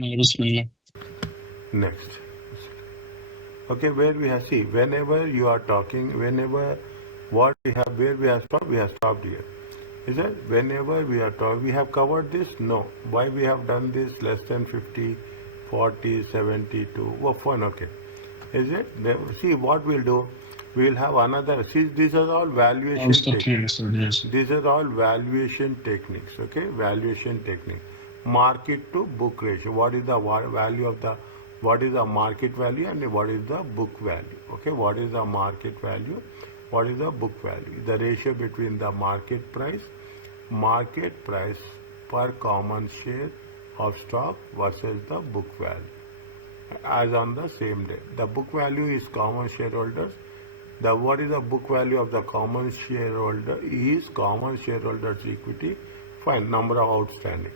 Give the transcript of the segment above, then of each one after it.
Bismillah. Next. Okay, where we have, see, whenever you are talking, whenever what we have, where we have stopped here. Is that whenever we are talking, we have covered this? No. Why we have done this less than 50, 40, 72? Oh, fine, okay. Is it? See, what we'll do, we'll have another, see, these are all I'll valuation stop here, techniques. sir. Yes. These are all valuation techniques, okay? Valuation technique. Market to book ratio. What is the value of the, what is the market value and what is the book value, okay? What is the market value? What is the book value? The ratio between the market price per common share of stock versus the book value as on the same day. The book value is common shareholders. The what is the book value of the common shareholder is common shareholders equity. Fine, number of outstanding.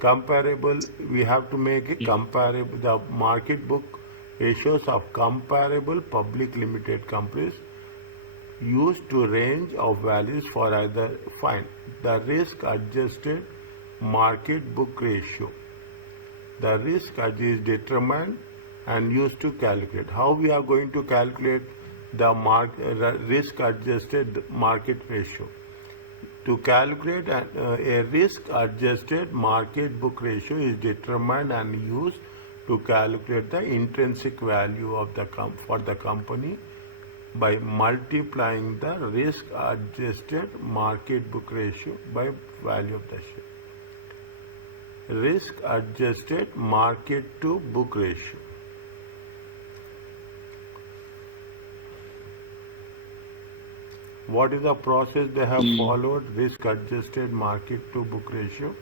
Comparable, we have to make a comparable, the market book ratios of comparable public limited companies used to range of values for either, fine, the risk adjusted market book ratio. The risk is determined and used to calculate. How we are going to calculate the risk adjusted market ratio? To calculate a risk adjusted market book ratio is determined and used to calculate the intrinsic value of the for the company by multiplying the risk adjusted market book ratio by value of the share. Risk adjusted market to book ratio. What is the process they have followed? Risk adjusted market to book ratio.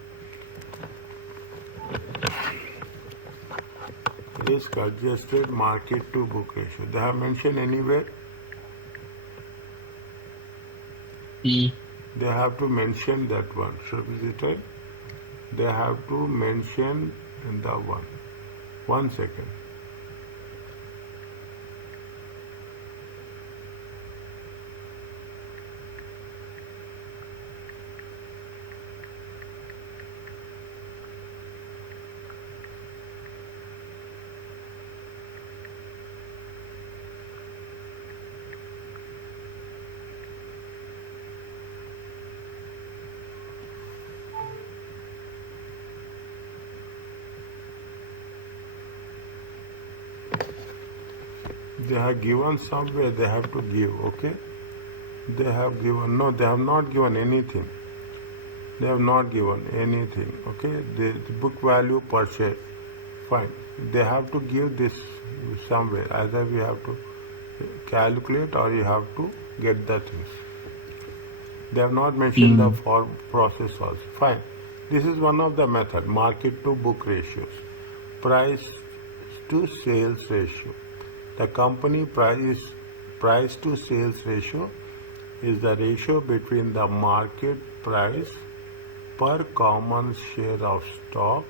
Risk adjusted market to book ratio. They have mentioned anywhere? They have to mention that one. So is it right? They have to mention in the one. 1 second. They have given somewhere, they have to give, okay? They have given, no, they have not given anything. They have not given anything, okay? The book value per share, fine. They have to give this somewhere. Either we have to calculate or you have to get the things. They have not mentioned the process also. Fine. This is one of the method, market to book ratios. Price to sales ratio. The company price to sales ratio is the ratio between the market price per common share of stock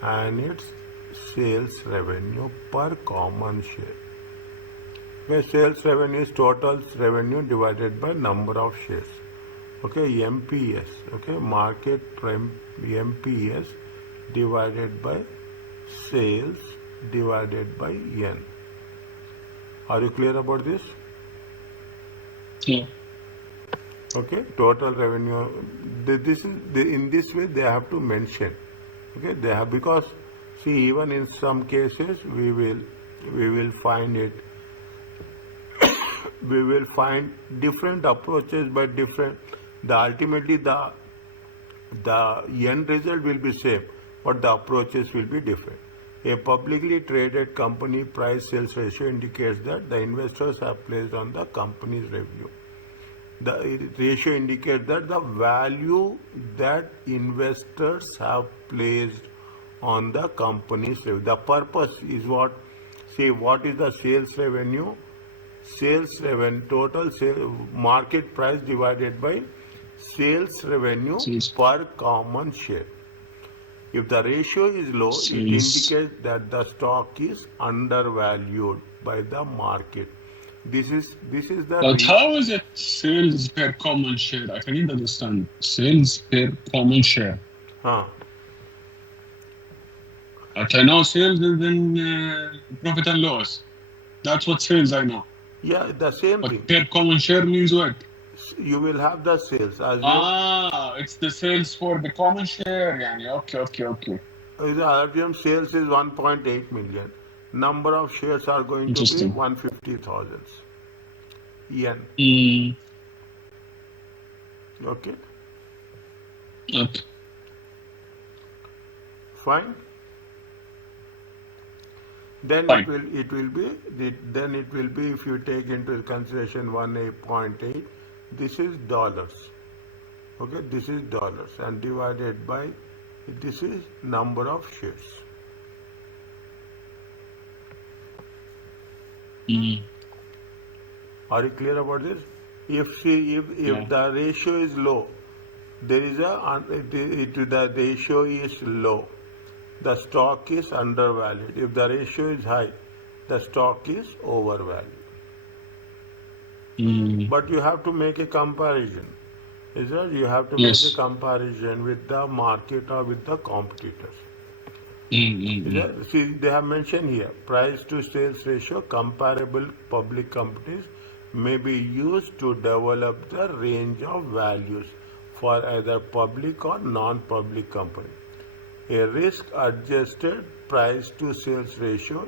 and its sales revenue per common share. Where sales revenue is total revenue divided by number of shares. Okay, MPS, okay, market prime MPS divided by sales divided by N. Are you clear about this? Yeah. Okay, total revenue. This is in this way they have to mention. Okay, they have, because see, even in some cases we will find it. We will find different approaches by different. Ultimately the end result will be same, but the approaches will be different. A publicly traded company price sales ratio indicates that the investors have placed on the company's revenue. The ratio indicates that the value that investors have placed on the company's revenue. The purpose is what? See, what is the sales revenue? Sales revenue, total market price divided by sales revenue per common share. If the ratio is low, it indicates that the stock is undervalued by the market. This is the. But how is it sales per common share? I can't understand. Sales per common share. But I know sales is in profit and loss. That's what sales I know. Yeah, the same But thing. per common share means what? You will have the sales. Assume It's the sales for the common share. يعني. Okay. assume sales is 1.8 million. Number of shares are going to be Interesting. 150,000 yen. Mm, Okay, okay. fine. Then Fine. it will be if you take into consideration 1.8. This is dollars. Okay, this is dollars and divided by this is number of shares. Mm, Are you clear about this? If yeah. the ratio is low, there is the ratio is low, the stock is undervalued. If the ratio is high, the stock is overvalued. Mm, But you have to make a comparison. Is that you have to make a yes. comparison with the market or with the competitors. Is Mm. that, see, they have mentioned here price to sales ratio comparable public companies may be used to develop the range of values for either public or non-public company. A risk adjusted price to sales ratio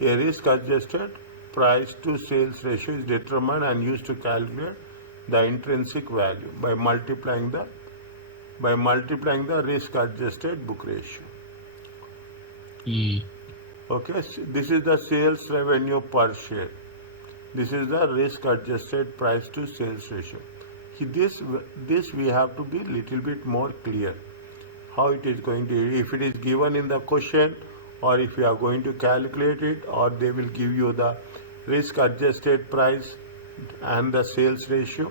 A risk adjusted price to sales ratio is determined and used to calculate the intrinsic value by multiplying the risk adjusted book ratio. Mm, Okay, this is the sales revenue per share. This is the risk adjusted price to sales ratio. This we have to be little bit more clear how it is going to, if it is given in the question or if you are going to calculate it, or they will give you the risk adjusted price and the sales ratio,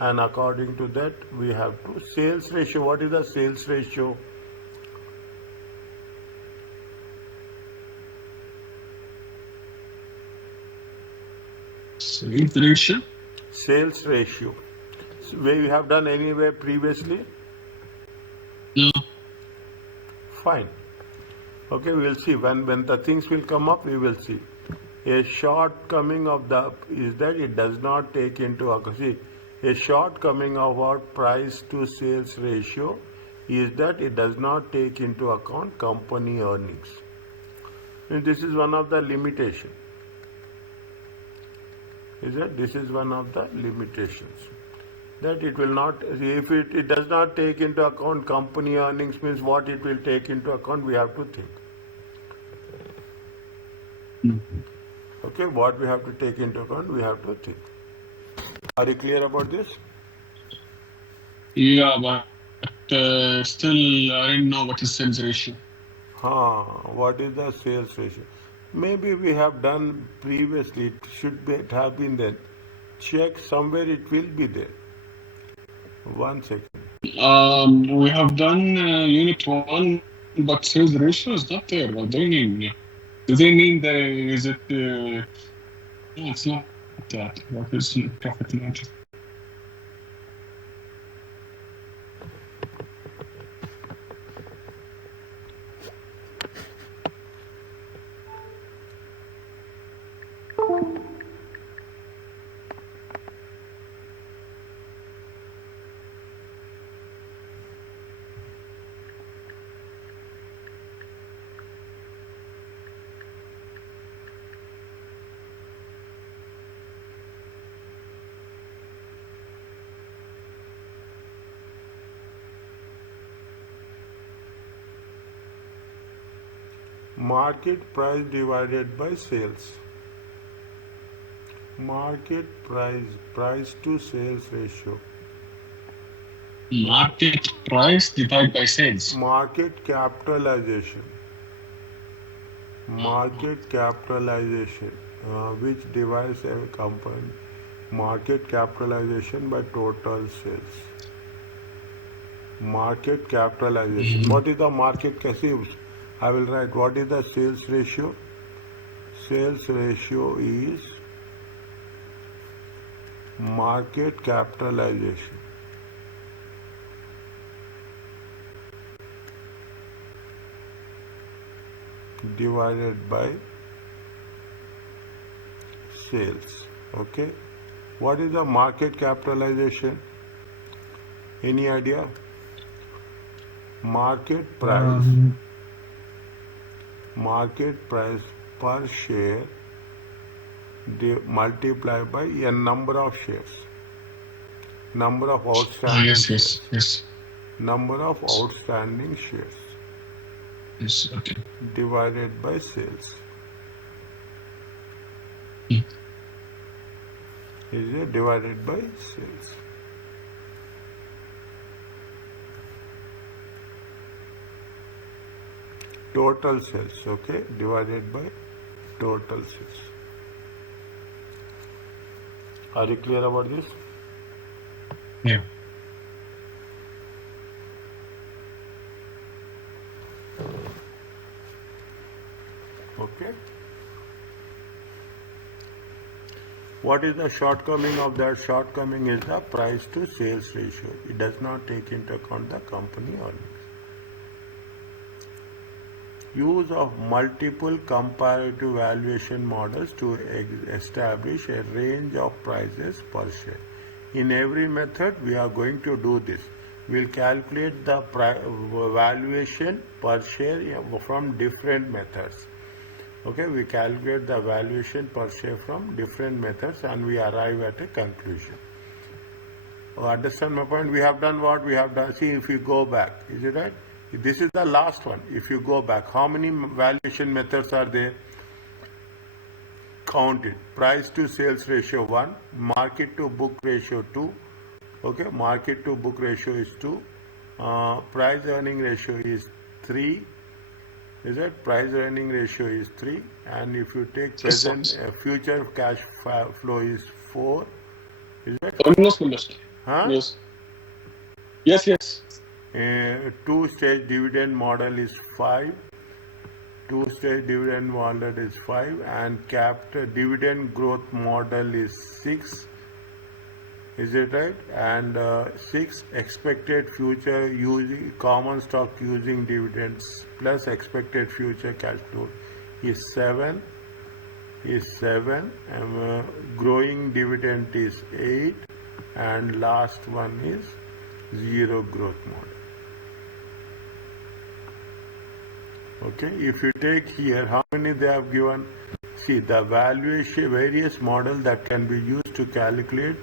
and according to that we have to sales ratio. What is the sales ratio? sales ratio? Sales ratio. Where we have done anywhere previously. No. Fine. Okay, we will see when the things will come up. We will see. A shortcoming of the is that it does not take into account. See, a shortcoming of our price to sales ratio is that it does not take into account company earnings. And this is one of the limitation. Is that this is one of the limitations that it will not, if it does not take into account company earnings, means what it will take into account we have to think. Mm. Okay, what we have to take into account we have to think. Are you clear about this? Yeah, but still, I didn't know what is sales ratio. What is the sales ratio? Maybe we have done previously, it have been there. Check somewhere, it will be there. 1 second. We have done unit one, but sales ratio is not there. What do you mean? Do they mean is it? No, it's not that. What is net profit margin? Market price divided by sales. Market price to sales ratio. Market price divided by sales. Market capitalization. Market capitalization, which divides a company. Market capitalization by total sales. Market capitalization. Mm. What is the market capitalization? I will write what is the sales ratio. Sales ratio is market capitalization. divided by sales. Okay. What is the market capitalization? Any idea? Market price per share multiplied by a number of shares, number of outstanding Yes, shares, yes, yes. number of outstanding shares Yes, okay. divided by sales. Hmm. Is it divided by sales? Total sales, okay, divided by total sales. Are you clear about this? Yeah. Okay. What is the shortcoming of that? Shortcoming is the price to sales ratio. It does not take into account the company earnings. Use of multiple comparative valuation models to establish a range of prices per share. In every method, we are going to do this. We'll calculate the valuation per share from different methods. Okay, we calculate the valuation per share from different methods and we arrive at a conclusion. Understand my point? We have done what we have done. See, if you go back, is it right? This is the last one. If you go back, how many valuation methods are there? Count it. Price to sales ratio 1, market to book ratio 2. Okay, market to book ratio is 2. Price earning ratio is 3. Is that price earning ratio is 3, and if you take present future cash flow is 4. Is that Almost finished. huh? Yes. Yes, yes. Two-stage dividend model is 5. Two-stage dividend model is 5, and capital dividend growth model is 6. Is it right? And 6 expected future using common stock using dividends plus expected future cash flow is 7. And growing dividend is 8, and last one is 0 growth model. Okay, if you take here, how many they have given? See, the valuation, various models that can be used to calculate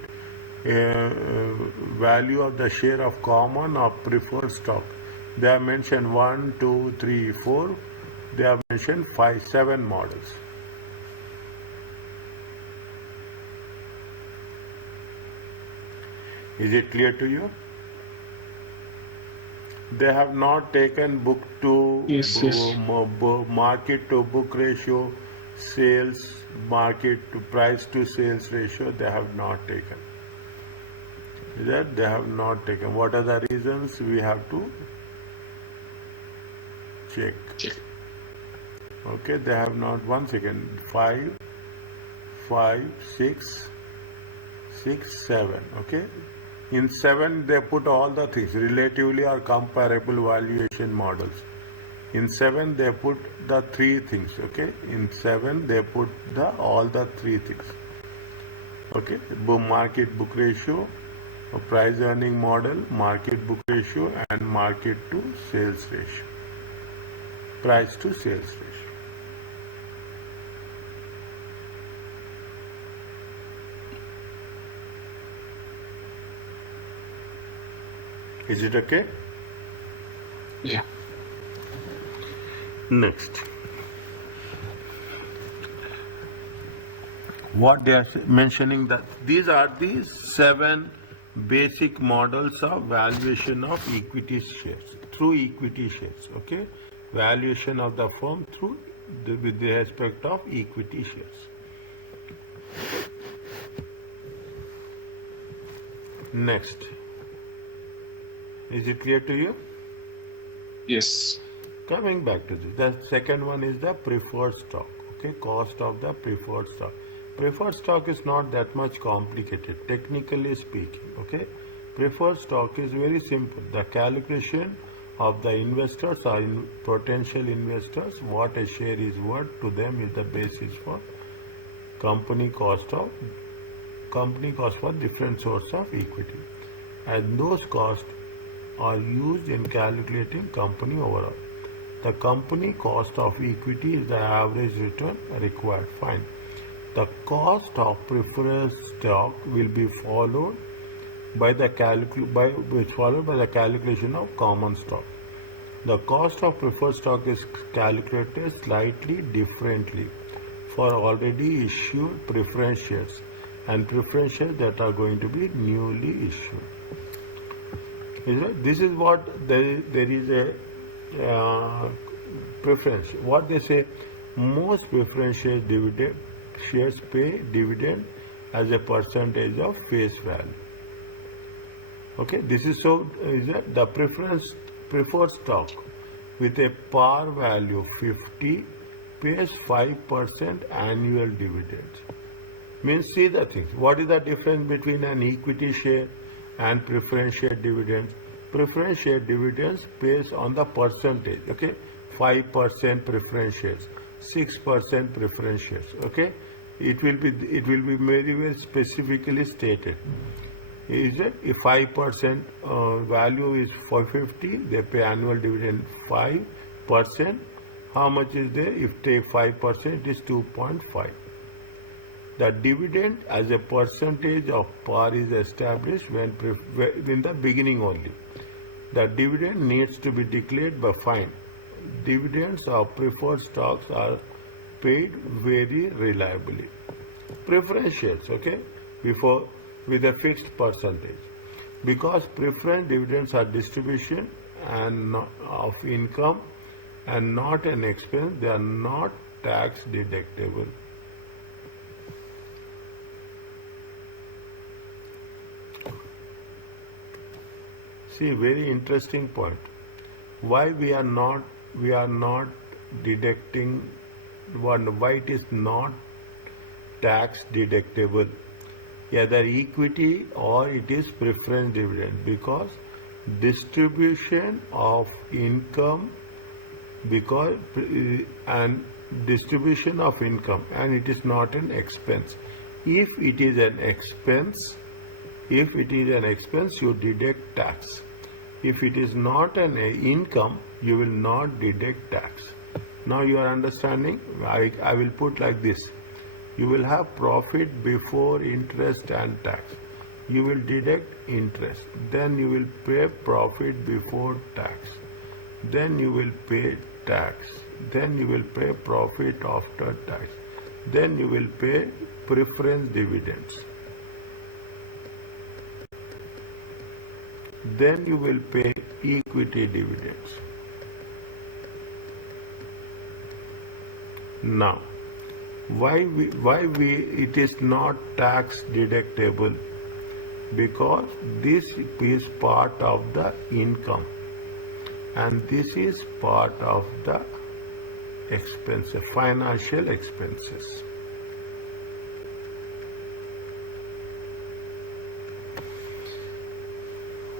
value of the share of common or preferred stock. They have mentioned 1, 2, 3, 4. They have mentioned 5, 7 models. Is it clear to you? They have not taken book to Yes, yes. market to book ratio, sales, market to price to sales ratio. They have not taken. That they have not taken. What are the reasons? We have to check. Okay, they have not. Once again, 5, 6, 7. Okay, in 7 they put all the things relatively or comparable valuation models. In 7 they put the 3 things. Okay, in 7 they put all the 3 things. Okay, market book ratio, price earning model, market book ratio, and market to sales ratio, price to sales ratio. Is it okay? Yeah. Next, what they are mentioning that these are the 7 basic models of valuation of equity shares through equity shares. Okay, valuation of the firm through with the respect of equity shares. Next, is it clear to you? Yes. Coming back to this, the second one is the preferred stock. Okay, cost of the preferred stock. Preferred stock is not that much complicated, technically speaking. Okay, preferred stock is very simple. The calculation of the investors or potential investors. What a share is worth to them is the basis for company cost of for different source of equity, and those costs are used in calculating company overall. The company cost of equity is the average return required. Fine. The cost of preferred stock will be followed by the calculation of common stock. The cost of preferred stock is calculated slightly differently for already issued preference shares and preference shares that are going to be newly issued. This is what there is a preference. What they say, most preference shares pay dividend as a percentage of face value. Okay, this is so is that the preferred stock with a par value 50 pays 5% annual dividends. Means, see the things. What is the difference between an equity share and preference share dividends? Preference share dividends pays on the percentage. Okay, 5% preference shares, 6% preference shares. Okay, it will be very specifically stated. Is that if 5% value is 450, they pay annual dividend 5%. How much is there? If take 5%, it is 2.5. The dividend as a percentage of par is established when in the beginning only. The dividend needs to be declared by fine. Dividends of preferred stocks are paid very reliably. Preference shares, okay, before with a fixed percentage. Because preference dividends are distribution and of income and not an expense, they are not tax deductible. See, very interesting point. Why we are not deducting why it is not tax deductible, either equity or it is preference dividend, because distribution of income and distribution of income, and it is not an expense. If it is an expense, you deduct tax. If it is not an income, you will not deduct tax. Now you are understanding? I will put like this. You will have profit before interest and tax. You will deduct interest. Then you will pay profit before tax. Then you will pay tax. Then you will pay profit after tax. Then you will pay preference dividends. Then you will pay equity dividends. Now, why it is not tax deductible? Because this is part of the income and this is part of the expenses, financial expenses.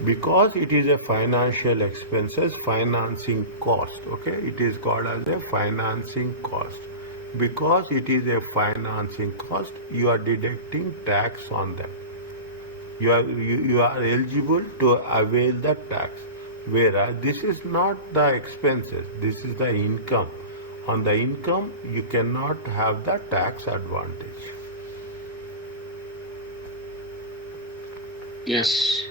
Because it is a financial expenses, financing cost, okay, it is called as a financing cost. Because it is a financing cost, you are deducting tax on that. You are eligible to avail the tax. Whereas this is not the expenses, this is the income. On the income, you cannot have the tax advantage. Yes.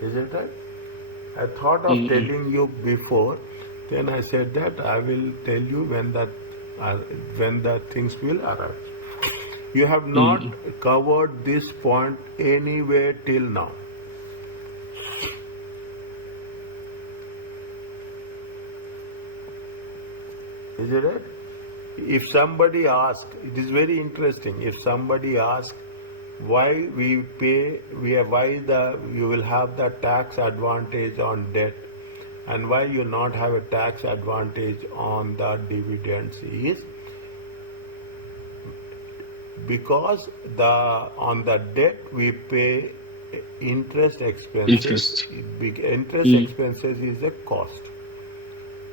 Isn't it? I thought of telling you before, then I said that I will tell you when the things will arrive. You have not covered this point anywhere till now. Is it right? If somebody asks, it is very interesting. If somebody asks why you will have the tax advantage on debt and why you not have a tax advantage on the dividends, is because on the debt we pay interest expenses, Interest. big interest Mm. expenses is a cost,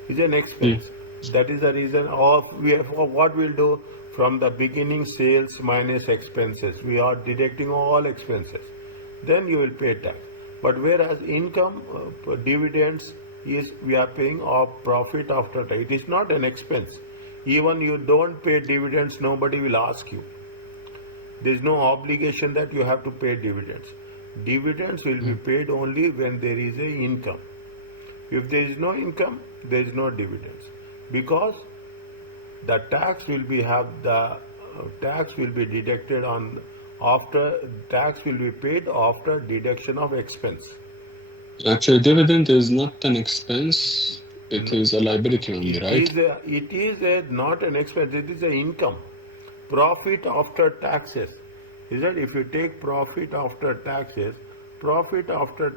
is an Mm. expense. That is the reason of we have what we'll do from the beginning, sales minus expenses. We are deducting all expenses. Then you will pay tax. But whereas income, dividends is we are paying off profit after tax. It is not an expense. Even you don't pay dividends, nobody will ask you. There is no obligation that you have to pay dividends. Dividends will be Mm. paid only when there is a income. If there is no income, there is no dividends, because the tax will be tax will be deducted on after tax will be paid after deduction of expense. Actually, dividend is not an expense. It is a liability only, right? It is a not an expense. It is a income, profit after taxes. Is that if you take profit after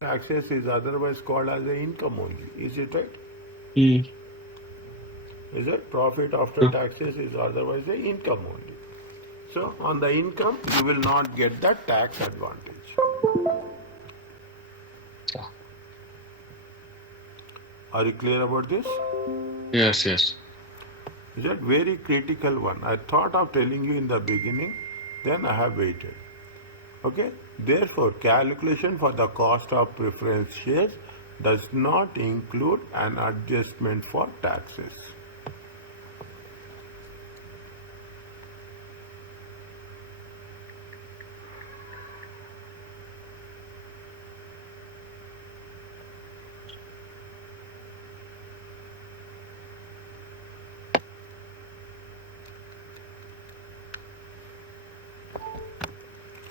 taxes is otherwise called as a income only. Is it right? Mm. Is it profit after True. taxes is otherwise the income only. So on the income you will not get that tax advantage. Ah, Are you clear about this? yes, yes. Is that very critical one? I thought of telling you in the beginning, then I have waited. Okay. Therefore, calculation for the cost of preference shares does not include an adjustment for taxes.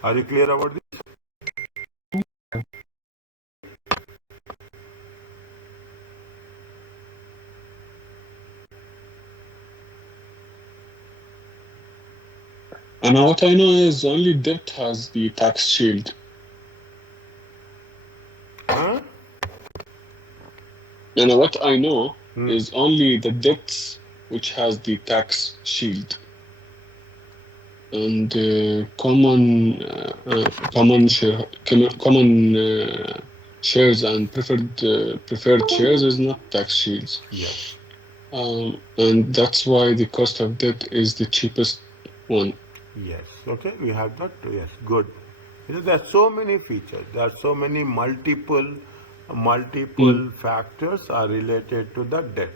Are you clear about this? And what I know is only debt has the tax shield. Huh? And what I know Hmm. is only the debts which has the tax shield. And common shares and preferred shares is not tax shields. Yes. And that's why the cost of debt is the cheapest one. Yes. Okay. We have that. Yes. Good. There are so many features. There are so many multiple Mm. factors are related to the debt.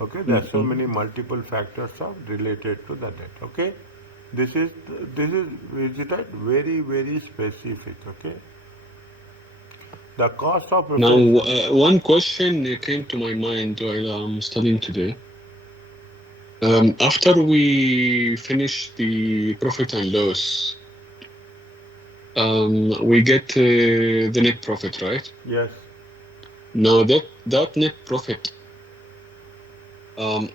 Okay. There are so Mm-hmm. many multiple factors are related to the debt. Okay. This is is it right? Very very specific. Okay. The cost of Now, preference. one question came to my mind while I'm studying today. After we finish the profit and loss, we get the net profit, right? Yes. Now that net profit, we um,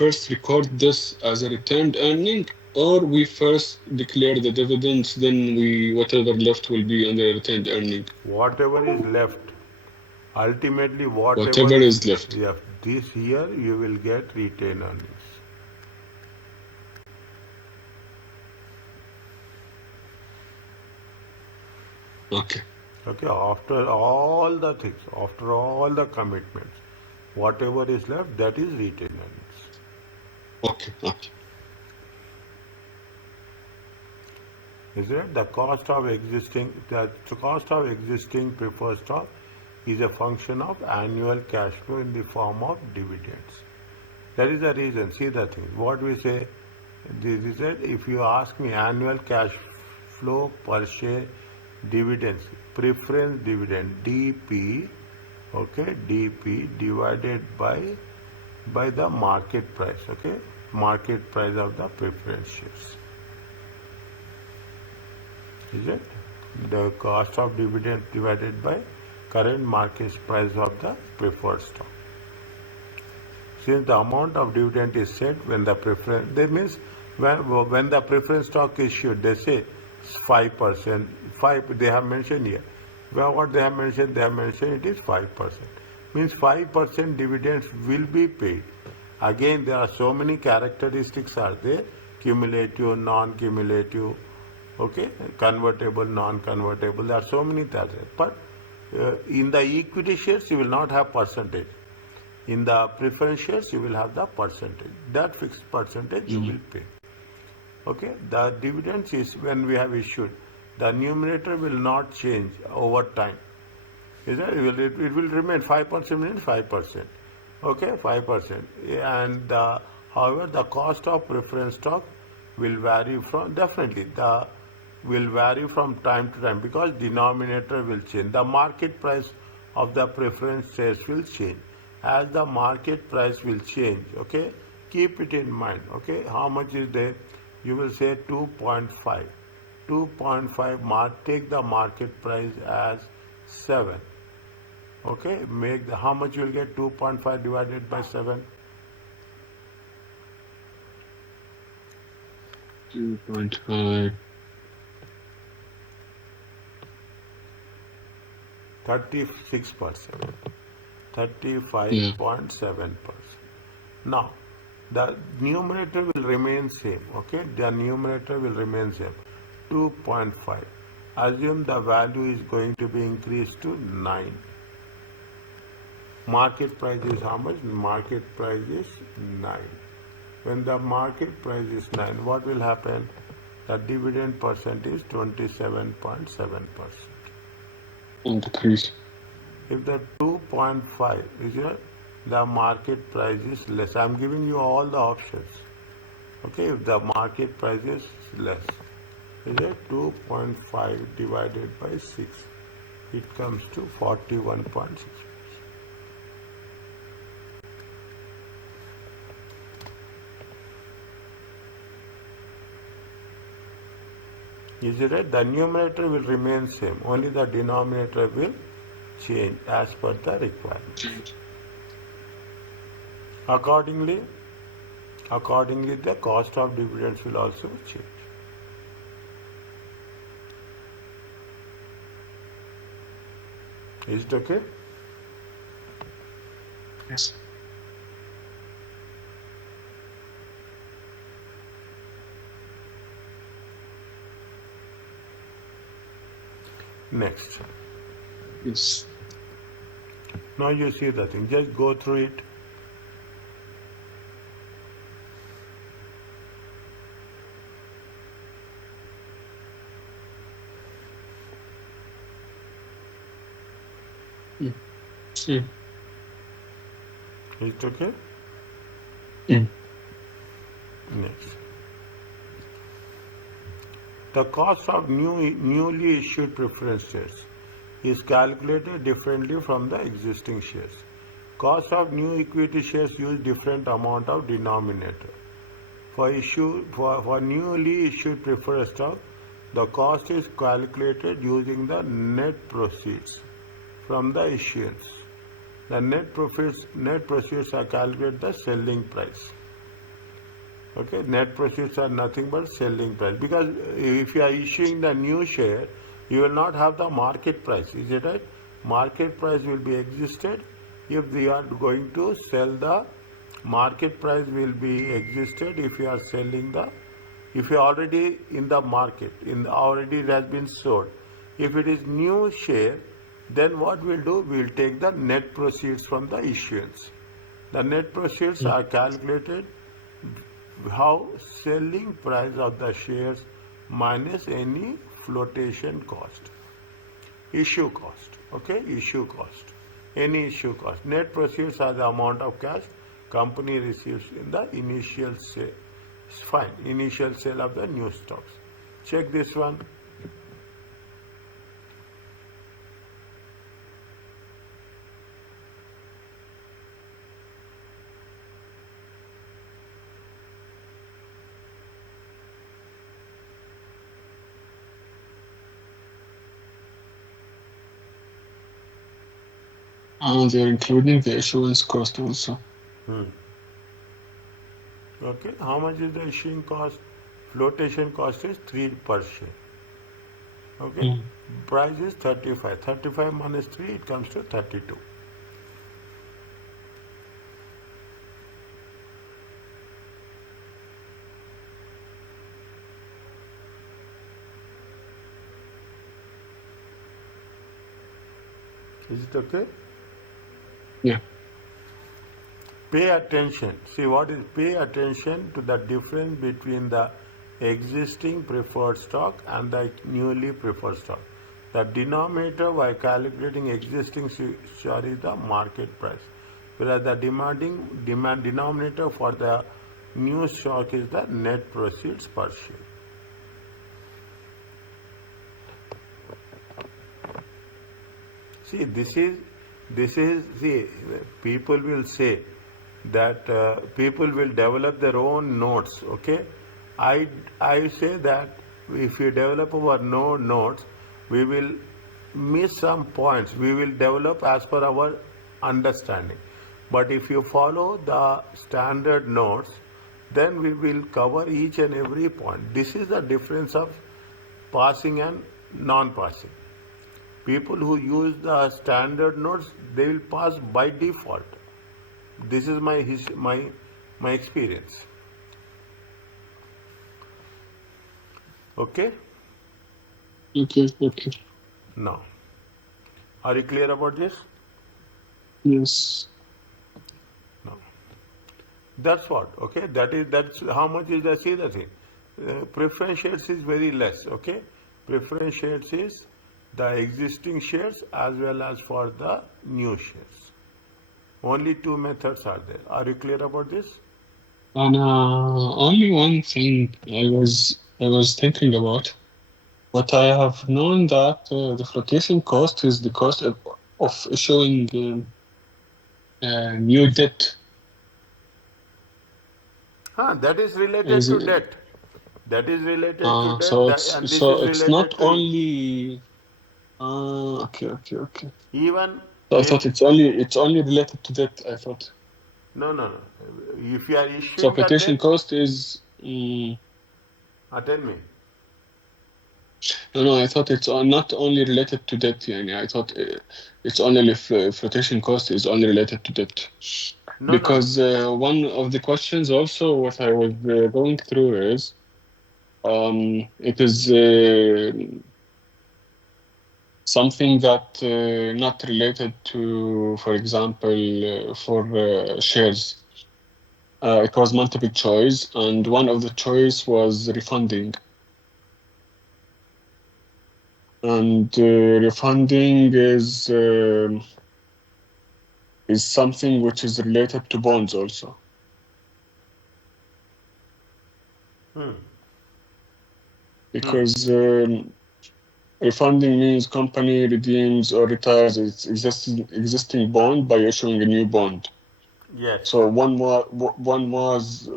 first record this as a returned earning, or we first declare the dividends, then we whatever left will be under retained earning. Whatever is left, ultimately whatever Whatever is is left. yeah, this year you will get retained earnings. Okay, Okay, after all the things, after all the commitments, whatever is left, that is retained earnings. okay. Is it? The cost of existing preferred stock is a function of annual cash flow in the form of dividends. That is the reason. See the thing. What we say, this is it. If you ask me annual cash flow per share dividends, preference dividend DP, okay, DP divided by the market price, okay, market price of the preference shares. Is it? The cost of dividend divided by current market price of the preferred stock. Since the amount of dividend is set when the preference, that means when the preference stock is issued, they say 5%, 5, they have mentioned here. Well, what they have mentioned it is 5%. Means 5% dividends will be paid. Again, there are so many characteristics are there: cumulative, non-cumulative, okay, convertible, non-convertible. There are so many that. But in the equity shares, you will not have percentage. In the preference shares, you will have the percentage. That fixed percentage you will pay. Okay, the dividends is when we have issued. The numerator will not change over time. Is that it will remain 5% means 5%. Okay, 5%. And however, the cost of preference stock will vary from definitely the will vary from time to time because denominator will change. The market price of the preference shares will change. As the market price will change, okay, keep it in mind. Okay, how much is there? You will say 2.5. 2.5 take the market price as 7. Okay, make the how much you will get 2.5 divided by 7. 2.5. 36%. Yeah. 35.7%. Now, the numerator will remain same. Okay, the numerator will remain same. 2.5. Assume the value is going to be increased to 9. Market price is how much? Market price is 9. When the market price is 9, what will happen? The dividend percent is 27.7%. Increase. If the 2.5 is here, the market price is less. I'm giving you all the options. Okay, if the market price is less, is it 2.5 divided by 6? It comes to 41.6. Is it right? The numerator will remain same. Only the denominator will change as per the requirement. Accordingly, the cost of dividends will also change. Is it okay? Yes. Next. Yes. Now you see the thing. Just go through it. Mm. Mm. Is it okay? Mm. Next. The cost of newly issued preference shares is calculated differently from the existing shares. Cost of new equity shares use different amount of denominator. For newly issued preferred stock, the cost is calculated using the net proceeds from the issuance. The net proceeds are calculated the selling price. Okay, net proceeds are nothing but selling price because if you are issuing the new share, you will not have the market price. Is it right? Market price will be existed. If we are going to sell, the market price will be existed if you are selling the, if you are already in the market, already it has been sold. If it is new share, then what we'll do, we'll take the net proceeds from the issuance. The net proceeds are calculated how selling price of the shares minus any flotation cost, issue cost. Okay, issue cost, any issue cost. Net proceeds are the amount of cash company receives in the initial sale. Fine, initial sale of the new stocks. Check this one. They're including the issuance cost also. Okay, how much is the issuing cost? Flotation cost is 3 per share. Okay, price is 35. 35 minus 3, it comes to 32. Is it okay? Yeah. Pay attention. See what is pay attention to the difference between the existing preferred stock and the newly preferred stock. The denominator while calculating existing share is the market price, whereas the demand denominator for the new stock is the net proceeds per share. See, see, people will say that people will develop their own notes. Okay, I say that if we develop our notes, we will miss some points. We will develop as per our understanding. But if you follow the standard notes, then we will cover each and every point. This is the difference of passing and non-passing. People who use the standard notes, they will pass by default. This is my experience. Okay. Okay. Okay. Now, are you clear about this? Yes. No. That's what. Okay. That's how much is the, see the thing. Preference shares is very less. Okay. Preference shares is the existing shares as well as for the new shares. Only two methods are there. Are you clear about this? And only one thing I was thinking about, but I have known that the flotation cost is the cost of issuing new debt. That is related Is to it, debt. That is related to debt, so it's and this so is it's not related to only okay, okay, okay. even So I thought maybe. it's only related to debt. I thought No, no, no. If you are so. issuing a Flotation debt, cost is tell me. no, no. I thought it's not only related to debt. Yani I thought it's only if flotation cost is only related to debt. No, no, no. Because one of the questions also what I was going through is it is something that not related to, for example, for shares. It was multiple choice, and one of the choice was refunding. And refunding is something which is related to bonds also, Hmm. Hmm. because refunding means company redeems or retires its existing bond by issuing a new bond. Yes. So one was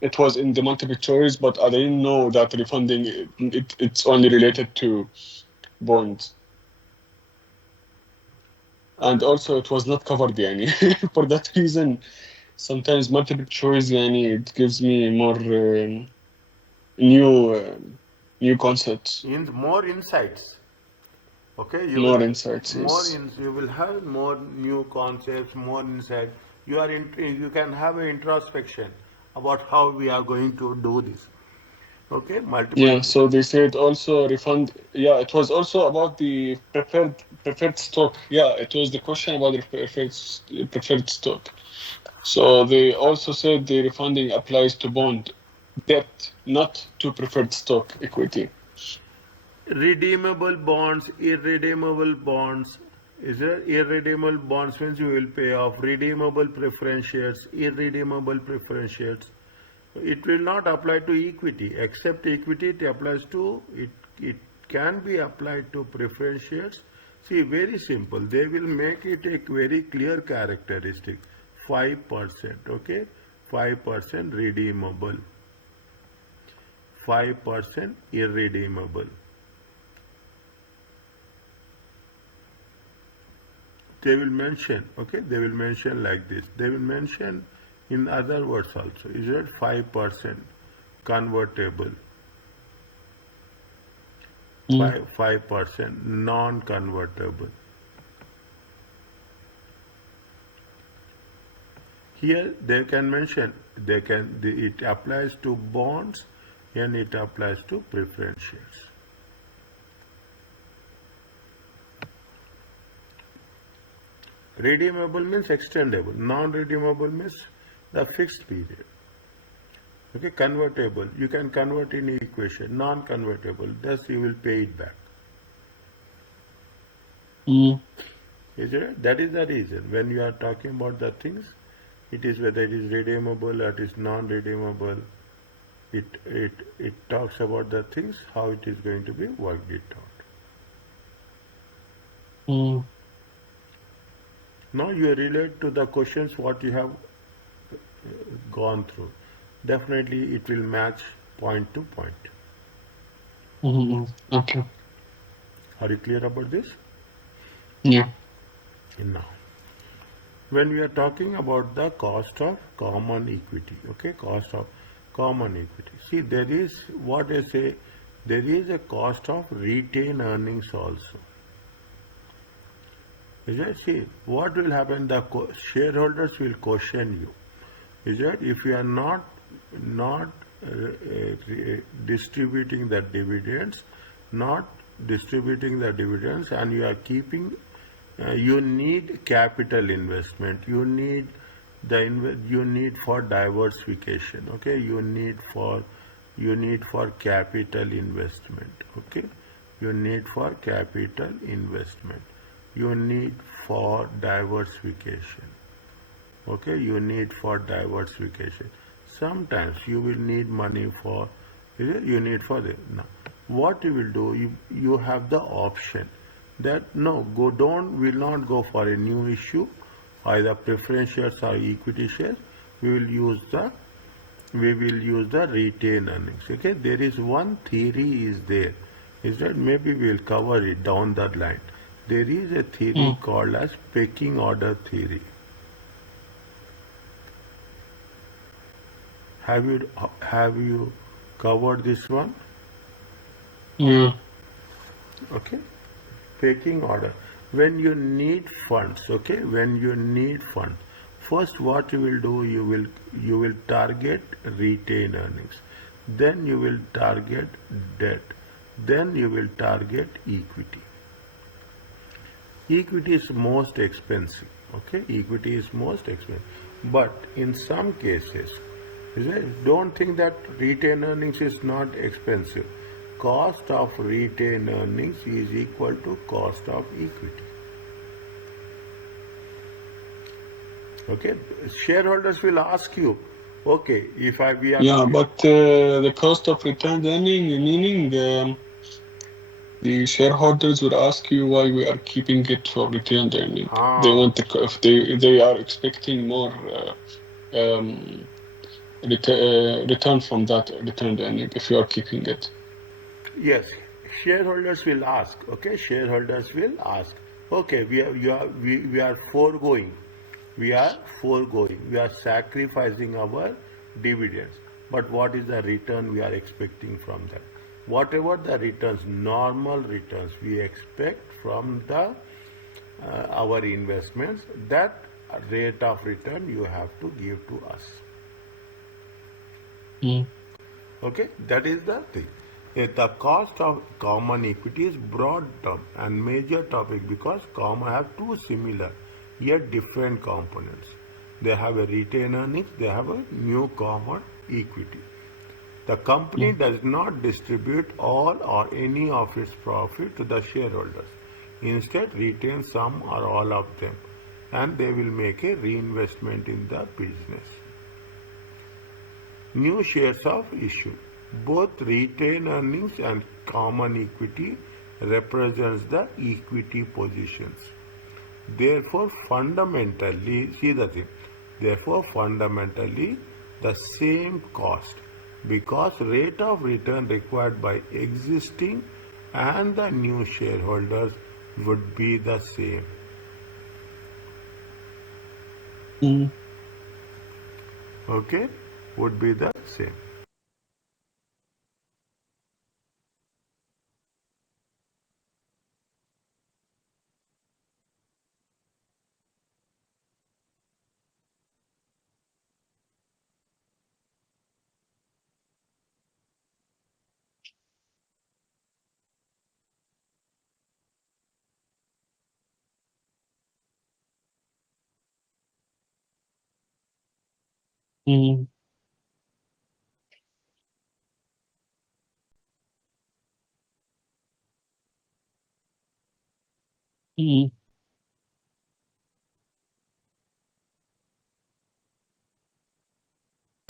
it was in the multiple choice, but I didn't know that refunding it's only related to bonds, and also it was not covered. Yani. For that reason, sometimes multiple choice yani it gives me more new new concepts, In more insights. Okay, more insights. Yes. you will have more new concepts, more insight. You can have an introspection about how we are going to do this. Okay, multiple. Yeah, so they said also refund. Yeah, it was also about the preferred stock. Yeah, it was the question about the preferred stock. So they also said the refunding applies to bond debt, not to preferred stock equity. Redeemable bonds, irredeemable bonds. Is there irredeemable bonds means you will pay off. Redeemable preference shares, irredeemable preference shares. It will not apply to equity. Except equity, it applies to it. It can be applied to preference shares. See, very simple. They will make it a very clear characteristic. 5%. Okay, 5% redeemable. 5% irredeemable. They will mention, okay, they will mention like this. They will mention in other words also. Is it 5% convertible, Mm. 5% non-convertible. Here they can mention, it applies to bonds and it applies to preference shares. Redeemable means extendable. Non-redeemable means the fixed period. Okay, convertible. You can convert in equation. Non-convertible, thus you will pay it back. Mm, Is it? That is the reason. When you are talking about the things, it is whether it is redeemable or it is non-redeemable. It talks about the things, how it is going to be worked it out. mm, Now you relate to the questions what you have gone through. Definitely it will match point to point. okay. Are you clear about this? Yeah. Now, when we are talking about the cost of common equity, okay, cost of common equity. See, there is what I say, there is a cost of retained earnings also. Is it? See, what will happen? The shareholders will question you. Is that if you are not distributing the dividends, not distributing the dividends, and you are keeping, you need capital investment. You need you need for diversification. Okay, you need for capital investment. Okay, you need for capital investment. You need for diversification. Okay, you need for diversification. Sometimes you will need money for, you need for the, now what you will do, you have the option that no, go, don't, will not go for a new issue, either preference shares or equity shares. We will use the, we will use the retained earnings. Okay, there is one theory is there, is that maybe we will cover it down that line. There is a theory Mm, called as pecking order theory. Have you covered this one? yeah. Okay. Pecking order. When you need funds, okay, when you need funds, first what you will do, you will target retained earnings. Then you will target debt. Then you will target equity. Equity is most expensive. Okay, equity is most expensive. But in some cases, don't think that retained earnings is not expensive. Cost of retained earnings is equal to cost of equity. Okay, shareholders will ask you, okay, if I we are Yeah, but the cost of retained earning, meaning the shareholders would ask you why we are keeping it for retained earning. They ah, want the, if they are expecting more return from that retained earning if you are keeping it. yes, shareholders will ask. Okay, shareholders will ask. Okay, we are foregoing. We are foregoing. We are sacrificing our dividends. But what is the return we are expecting from that? Whatever the returns, normal returns we expect from the our investments, that rate of return you have to give to us. Mm, Okay, that is the thing. The cost of common equity is broad term and major topic because common have two similar yet different components. They have a retained earnings, they have a new common equity. The company mm, does not distribute all or any of its profit to the shareholders. Instead, retain some or all of them, and they will make a reinvestment in the business. New shares of issue. Both retained earnings and common equity represents the equity positions. Therefore, fundamentally, see the thing. Therefore, fundamentally, the same cost because rate of return required by existing and the new shareholders would be the same. mm. Okay, would be the same. Mm, mm,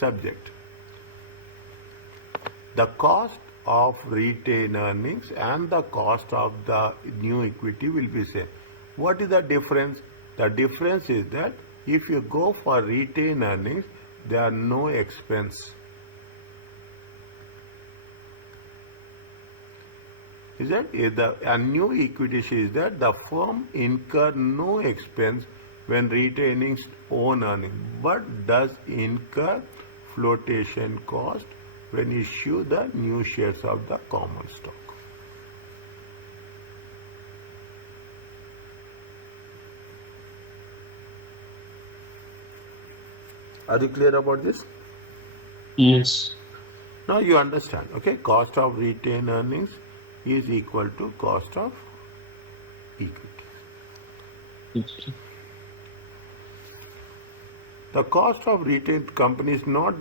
Subject. The cost of retained earnings and the cost of the new equity will be same. What is the difference? The difference is that if you go for retained earnings, there are no expense. Is that a new equity is that the firm incur no expense when retaining own earnings, but does incur flotation cost when issue the new shares of the common stock. Are you clear about this? yes. Now you understand, okay? Cost of retained earnings is equal to cost of equity. The cost of retained company is not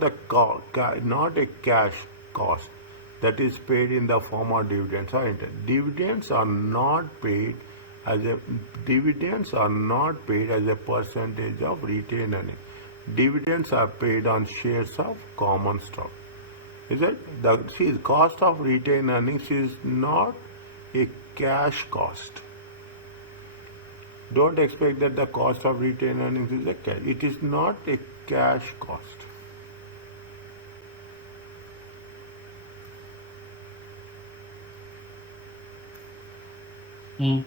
not a cash cost that is paid in the form of dividends or interest. Dividends are not paid as a percentage of retained earnings. Dividends are paid on shares of common stock. Is it? The cost of retained earnings is not a cash cost. Don't expect that the cost of retained earnings is a cash. It is not a cash cost. Mm,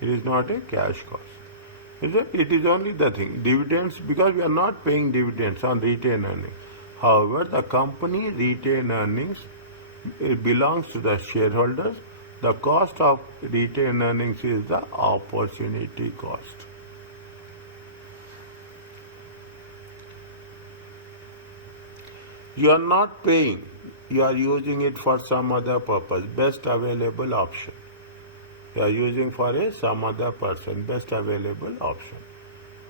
It is not a cash cost. Is it? It is only the thing. Dividends, because we are not paying dividends on retained earnings. However, the company retained earnings, it belongs to the shareholders. The cost of retained earnings is the opportunity cost. You are not paying, you are using it for some other purpose, best available option. You are using for some other person, best available option.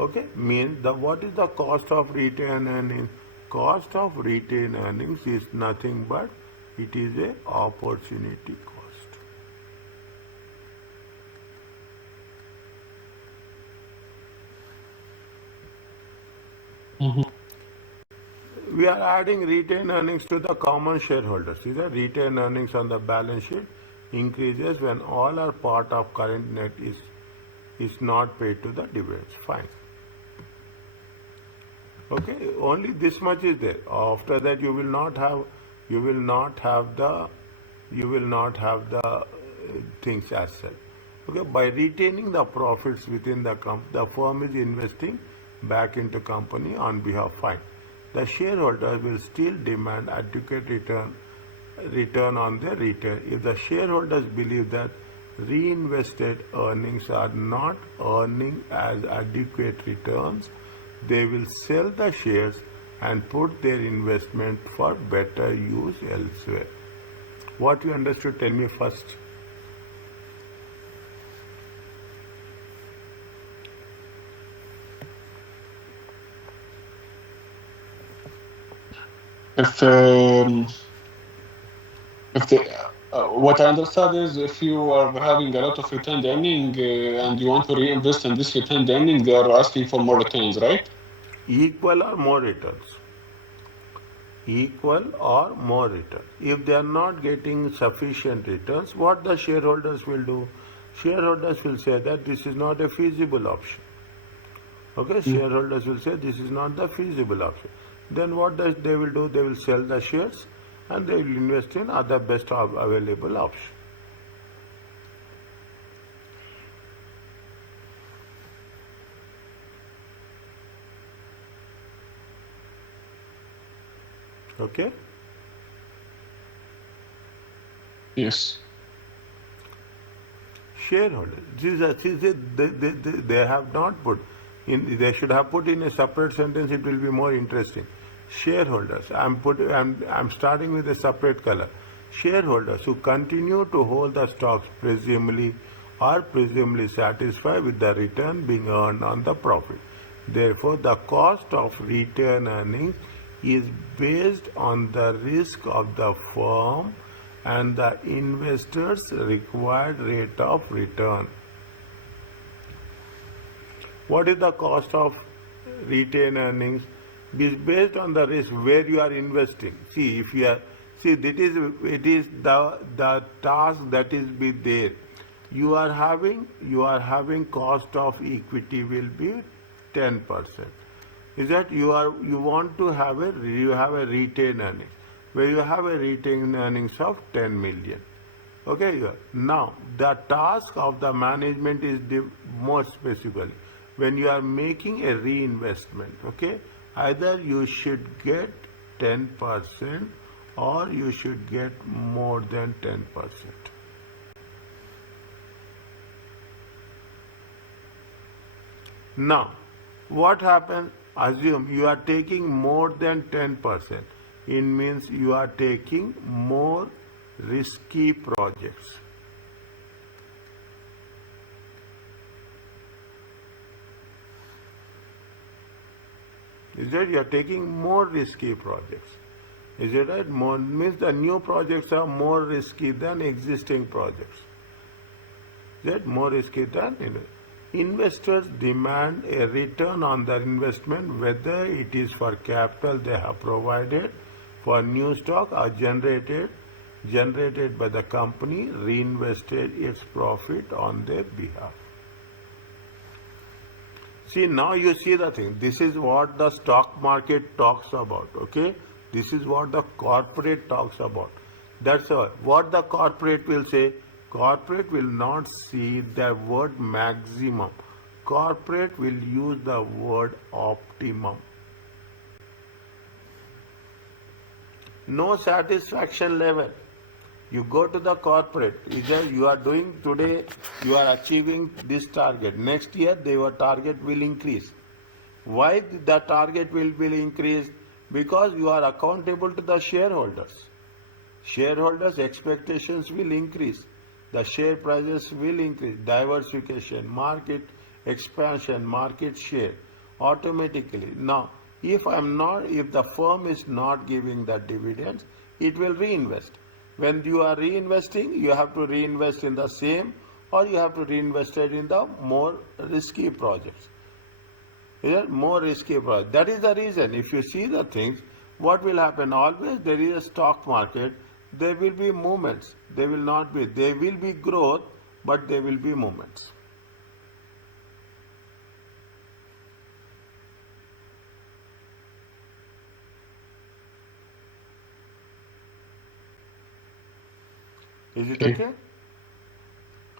Okay, means the what is the cost of retained earnings? Cost of retained earnings is nothing but it is a opportunity cost. mhm. We are adding retained earnings to the common shareholders. See the retained earnings on the balance sheet increases when all are part of current net is not paid to the dividends. Fine. Okay, only this much is there. After that, you will not have the, you will not have the things as such. Okay, by retaining the profits within the firm is investing back into company on behalf. Fine. The shareholders will still demand adequate return on their return. If the shareholders believe that reinvested earnings are not earning as adequate returns, they will sell the shares and put their investment for better use elsewhere. What you understood, tell me first. If what I understand is if you are having a lot of retained earning and you want to reinvest in this retained earning, they are asking for more returns, right? Equal or more returns. Equal or more return. If they are not getting sufficient returns, what the shareholders will do? Shareholders will say that this is not a feasible option. Okay, Mm, shareholders will say this is not the feasible option. Then what does they will do? They will sell the shares and they will invest in other best available option. Okay. yes. Shareholders. They have not put in. They should have put in a separate sentence. It will be more interesting. Shareholders. I'm starting with a separate color. Shareholders who continue to hold the stocks presumably are presumably satisfied with the return being earned on the profit. Therefore, the cost of retained earnings is based on the risk of the firm and the investor's required rate of return. What is the cost of retained earnings? Is based on the risk where you are investing. See, if you are, see, it is the task that is be there. You are having cost of equity will be 10%. Is that you want to have you have a retained earnings where you have a retained earnings of 10 million. Okay, now the task of the management is more specifically when you are making a reinvestment. Okay, either you should get 10% or you should get more than 10%. Now, what happens? Assume you are taking more than 10%. It means you are taking more risky projects. Is that you are taking more risky projects? Is it right? More means the new projects are more risky than existing projects. Is that more risky than investors demand a return on their investment, whether it is for capital they have provided for new stock or generated by the company, reinvested its profit on their behalf. See, now you see the thing. This is what the stock market talks about. Okay, this is what the corporate talks about. That's all. What the corporate will say. Corporate will not see the word maximum. Corporate will use the word optimum. No satisfaction level. You go to the corporate, either you are doing today, you are achieving this target. Next year, your target will increase. Why the target will be increased? Because you are accountable to the shareholders. Shareholders' expectations will increase. The share prices will increase. Diversification, market expansion, market share automatically. Now, if the firm is not giving the dividends, it will reinvest. When you are reinvesting, you have to reinvest in the same or you have to reinvest it in the more risky projects. More risky projects. That is the reason. If you see the things, what will happen? Always there is a stock market. There will be movements. There will be growth, but there will be movements. Is it Okay. okay?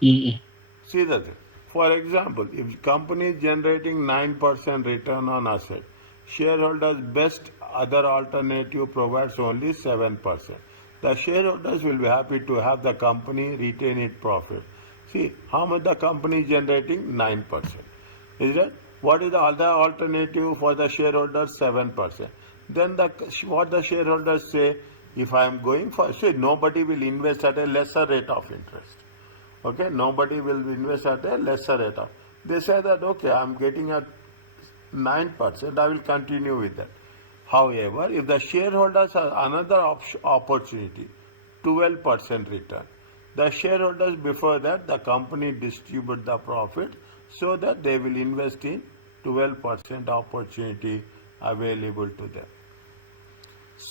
Mm-mm. See the thing. For example, if company is generating 9% return on asset, shareholders' best other alternative provides only 7%. The shareholders will be happy to have the company retain its profit. See, how much the company is generating? 9%. Is that? What is the other alternative for the shareholders? 7%. Then what the shareholders say, if I am going for, see, nobody will invest at a lesser rate of interest. Okay, nobody will invest at a lesser rate of. They say that okay, I am getting at 9%, I will continue with that. However, if the shareholders have another opportunity, 12% return, the shareholders before that the company distribute the profit so that they will invest in 12% opportunity available to them.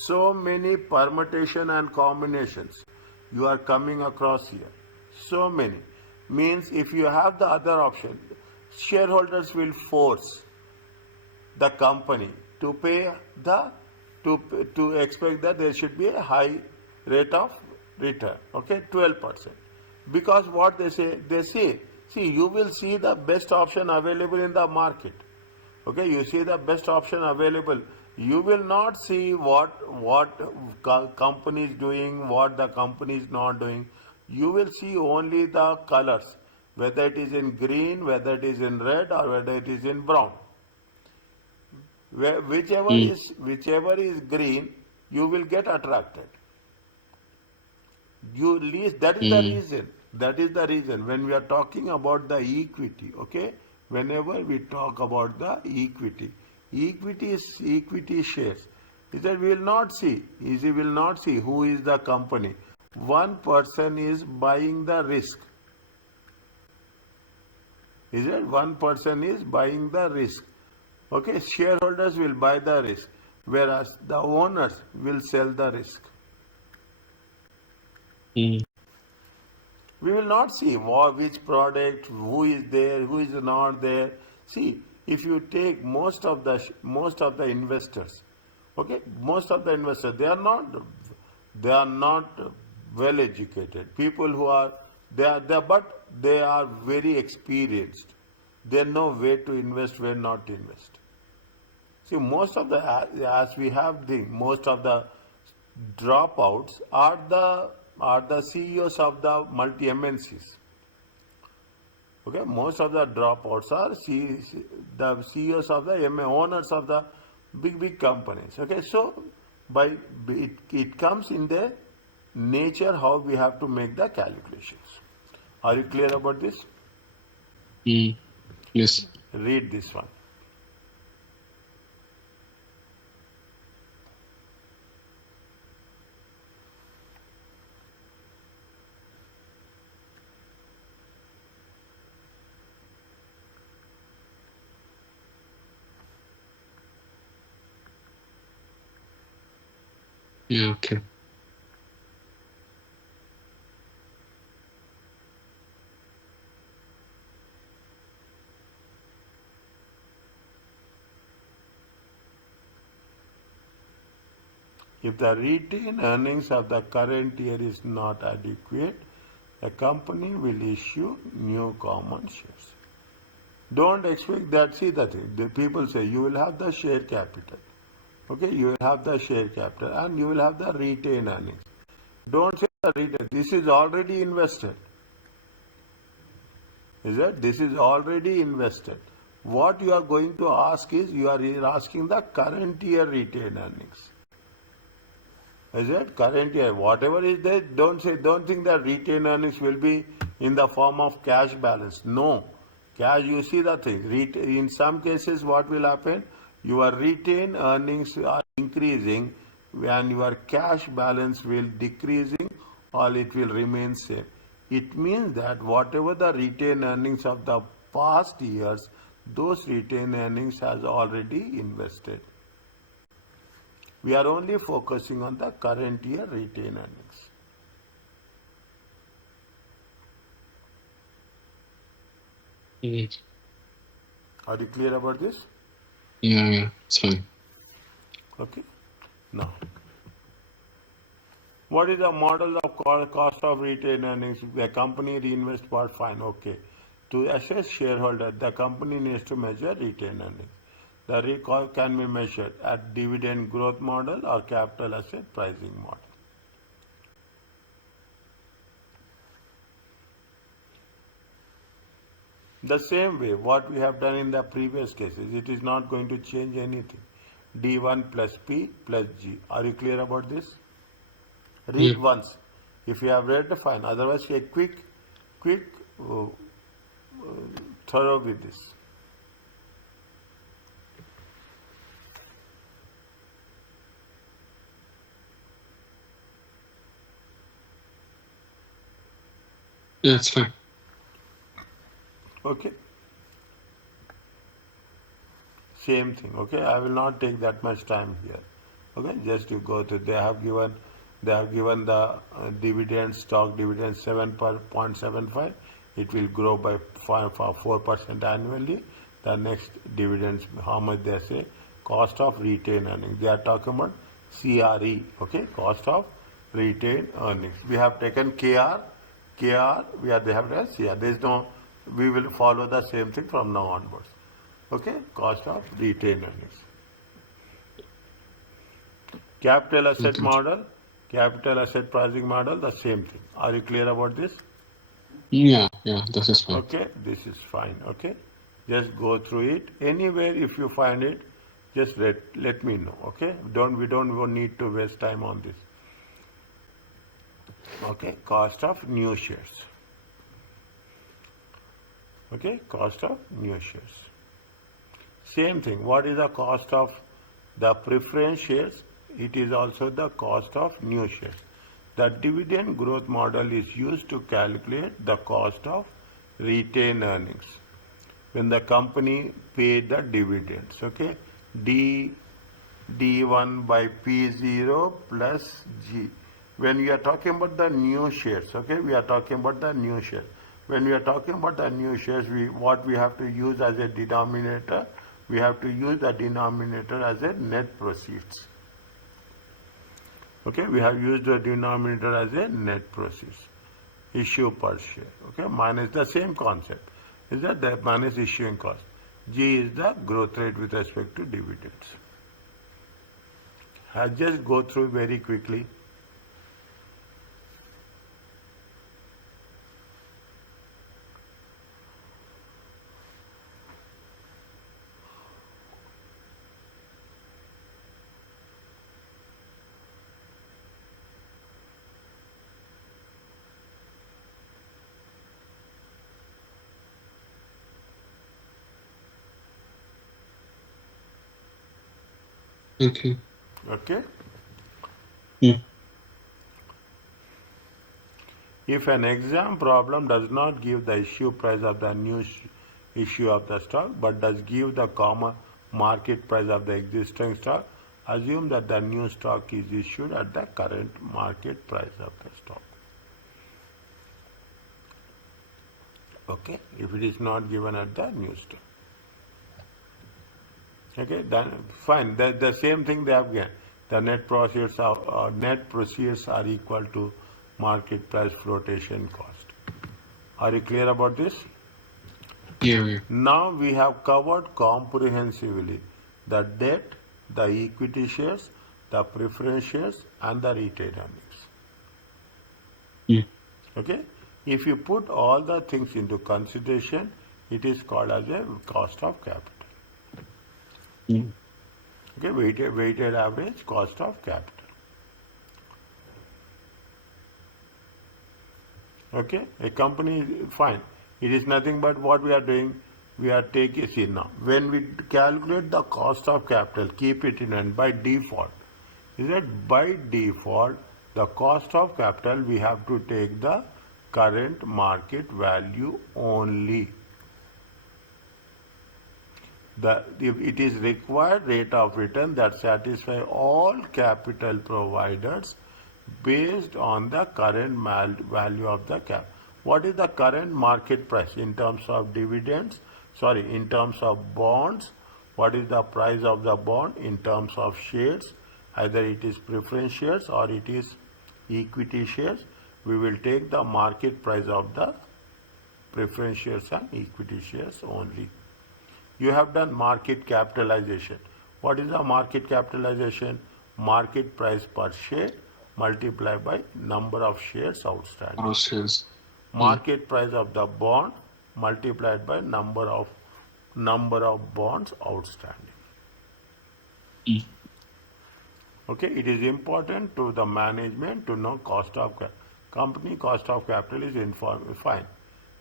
So many permutation and combinations you are coming across here. So many. Means if you have the other option, shareholders will force the company to pay to expect that there should be a high rate of return. Okay, 12%. Because what they say, see, you will see the best option available in the market. Okay, you see the best option available. You will not see what company is doing, what the company is not doing. You will see only the colors, whether it is in green, whether it is in red, or whether it is in brown. Mm. Whichever is green, you will get attracted. You least that is the Mm. reason. That is the reason when we are talking about the equity. Okay, whenever we talk about the equity shares, is that we will not see, is we will not see who is the company. One person is buying the risk. Is it? One person is buying the risk. Okay, shareholders will buy the risk, whereas the owners will sell the risk. Mm. We will not see which product, who is there, who is not there. See, if you take most of the investors, okay, most of the investors, they are not well educated. People who are but they are very experienced. They know where to invest, where not to invest. See, as we have the most of the dropouts are the CEOs of the multi MNCs. Okay, most of the dropouts are the CEOs of the owners of the big companies. Okay, so by it comes in the nature how we have to make the calculations. Are you clear about this? Mm. Yes. Read this one. Yeah. Okay. If the retained earnings of the current year is not adequate, the company will issue new common shares. Don't expect that. See the thing. The people say you will have the share capital. Okay, you will have the share capital and you will have the retained earnings. Don't say the retained. This is already invested. Is that? This is already invested. What you are going to ask is you are asking the current year retained earnings. Is it current year? Whatever is there, don't think that retained earnings will be in the form of cash balance. No. Cash, you see the thing. In some cases, what will happen? Your retained earnings are increasing and your cash balance will decreasing or it will remain same. It means that whatever the retained earnings of the past years, those retained earnings has already invested. We are only focusing on the current year retained earnings. Mm. Are you clear about this? Yeah. Yeah. It's fine. Okay. Now, what is the model of cost of retained earnings? The company reinvest part, fine, okay. To assess shareholder, the company needs to measure retained earnings. The recall can be measured at dividend growth model or capital asset pricing model. The same way, what we have done in the previous cases, it is not going to change anything. D1 plus P plus G. Are you clear about this? Yeah. Read once. If you have read, fine. Otherwise, a quick thorough with this. Yeah. It's fine. Okay. Same thing. Okay. I will not take that much time here. Okay. Just you go to. They have given the dividend stock dividend 7.75. It will grow by 4% annually. The next dividends, how much they say, cost of retained earnings. They are talking about CRE. Okay, cost of retained earnings. We have taken KR. They have done CR. There is no. We will follow the same thing from now onwards. Okay, cost of retained earnings. Capital asset Okay. model, capital asset pricing model, the same thing. Are you clear about this? Yeah. Yeah. This is fine. Okay, this is fine. Okay, just go through it. Anywhere if you find it, just let me know. Okay, we don't need to waste time on this. Okay, cost of new shares. Okay, cost of new shares. Same thing. What is the cost of the preference shares? It is also the cost of new shares. The dividend growth model is used to calculate the cost of retained earnings when the company paid the dividends. Okay, D D1 by P0 plus G. When we are talking about the new shares, okay, we are talking about the new shares. When we are talking about the new shares, what we have to use as a denominator, we have to use the denominator as a net proceeds. Okay, we have used the denominator as a net proceeds, issue per share. Okay, minus the same concept is that minus issuing cost. G is the growth rate with respect to dividends. I'll just go through very quickly. Okay. Okay. Mm. If an exam problem does not give the issue price of the new issue of the stock but does give the common market price of the existing stock, assume that the new stock is issued at the current market price of the stock. Okay, if it is not given at the new stock. Okay, then fine. The same thing they have given. The net proceeds are equal to market price flotation cost. Are you clear about this? Yeah, yeah. Now we have covered comprehensively the debt, the equity shares, the preference shares, and the retained earnings. Mm. Okay? If you put all the things into consideration, it is called as a cost of capital. Mm. Okay, weighted average cost of capital. Okay, a company, fine. It is nothing but what we are doing. We are taking, see now, when we calculate the cost of capital, keep it in mind by default. Is that by default, the cost of capital, we have to take the current market value only. If it is required rate of return that satisfy all capital providers based on the current value of the cap. What is the current market price in terms of dividends? Sorry, in terms of bonds. What is the price of the bond in terms of shares? Either it is preference shares or it is equity shares. We will take the market price of the preference shares and equity shares only. You have done market capitalization. What is the market capitalization? Market price per share multiplied by number of shares outstanding. Process. Mm. Market price of the bond multiplied by number of bonds outstanding. Mm. Okay, it is important to the management to know cost of company cost of capital is fine.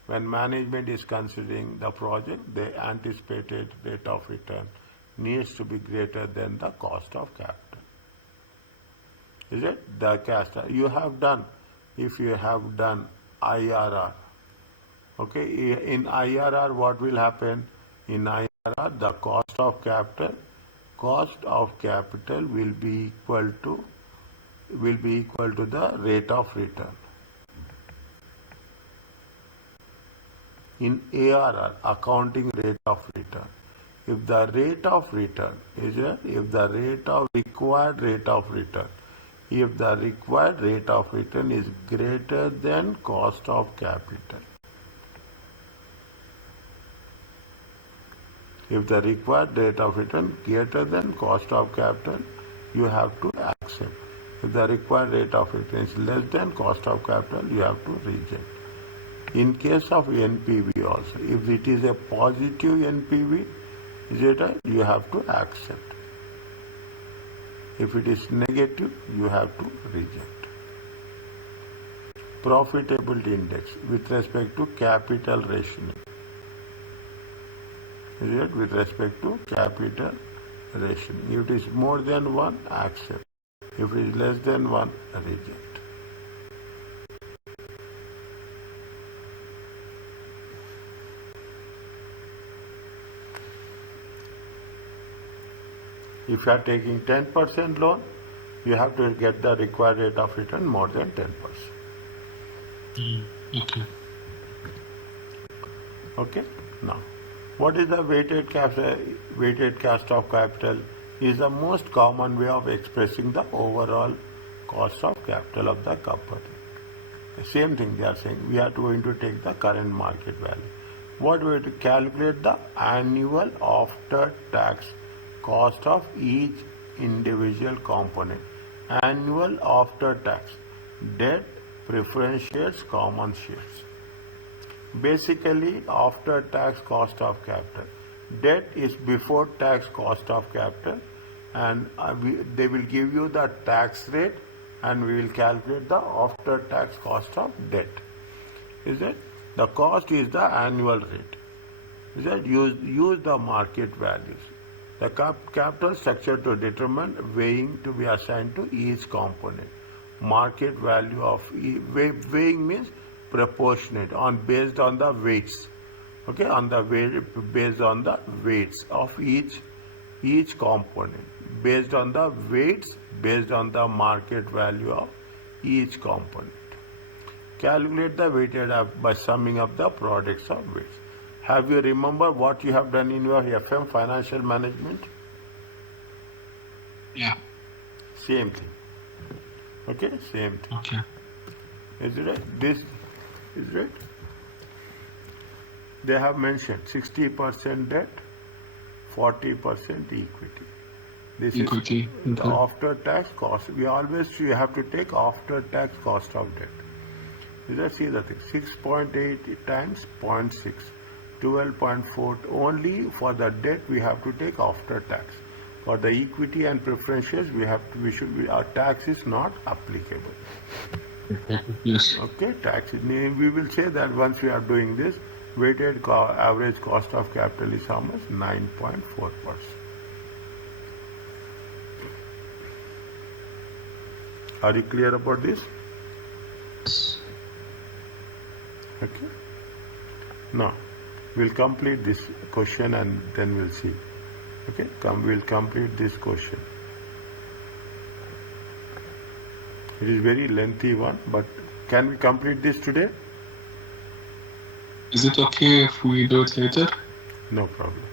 When management is considering the project, the anticipated rate of return needs to be greater than the cost of capital. Is it? The cost you have done, if you have done IRR, okay, in IRR what will happen? In IRR, the cost of capital will be equal to the rate of return. In ARR, accounting rate of return, if the rate of return is if the required rate of return, if the required rate of return is greater than cost of capital, if the required rate of return greater than cost of capital, you have to accept. If the required rate of return is less than cost of capital, you have to reject. In case of NPV also, if it is a positive NPV, you have to accept. If it is negative, you have to reject. Profitability index with respect to capital rationing. Is it with respect to capital ratio? If it is more than 1, accept. If it is less than 1, reject. If you are taking 10% loan, you have to get the required rate of return more than 10%. Okay. Okay. Now, what is the weighted cost of capital? Is the most common way of expressing the overall cost of capital of the company. The same thing they are saying. We are going to take the current market value. What we have to calculate the annual after tax cost of each individual component. Annual after tax, debt, preference shares, common shares. Basically, after tax cost of capital. Debt is before tax cost of capital, and they will give you the tax rate, and we will calculate the after tax cost of debt. Is it? The cost is the annual rate. Is that use the market values. The capital structure to determine weighing to be assigned to each component. Market value of weighing means proportionate based on the weights. Okay, based on the weights of each component. Based on the weights, based on the market value of each component. Calculate the weighted by summing up the products of weights. Have you remember what you have done in your FM financial management? Yeah. Same thing. Okay, same thing. Okay. Is it right? This is right. They have mentioned 60% debt, 40% equity. This Equity. is the Okay. after tax cost. We have to take after tax cost of debt. Let's see the thing. 6.8 times 0.6. 12.4 only for the debt we have to take after tax. For the equity and preferences our tax is not applicable. Yes. Okay, tax. We will say that once we are doing this, weighted average cost of capital is how much? 9.4%. Are you clear about this? Okay. Now, we'll complete this question and then we'll see. Okay, we'll complete this question. It is very lengthy one, but can we complete this today? Is it okay if we do it later? No problem.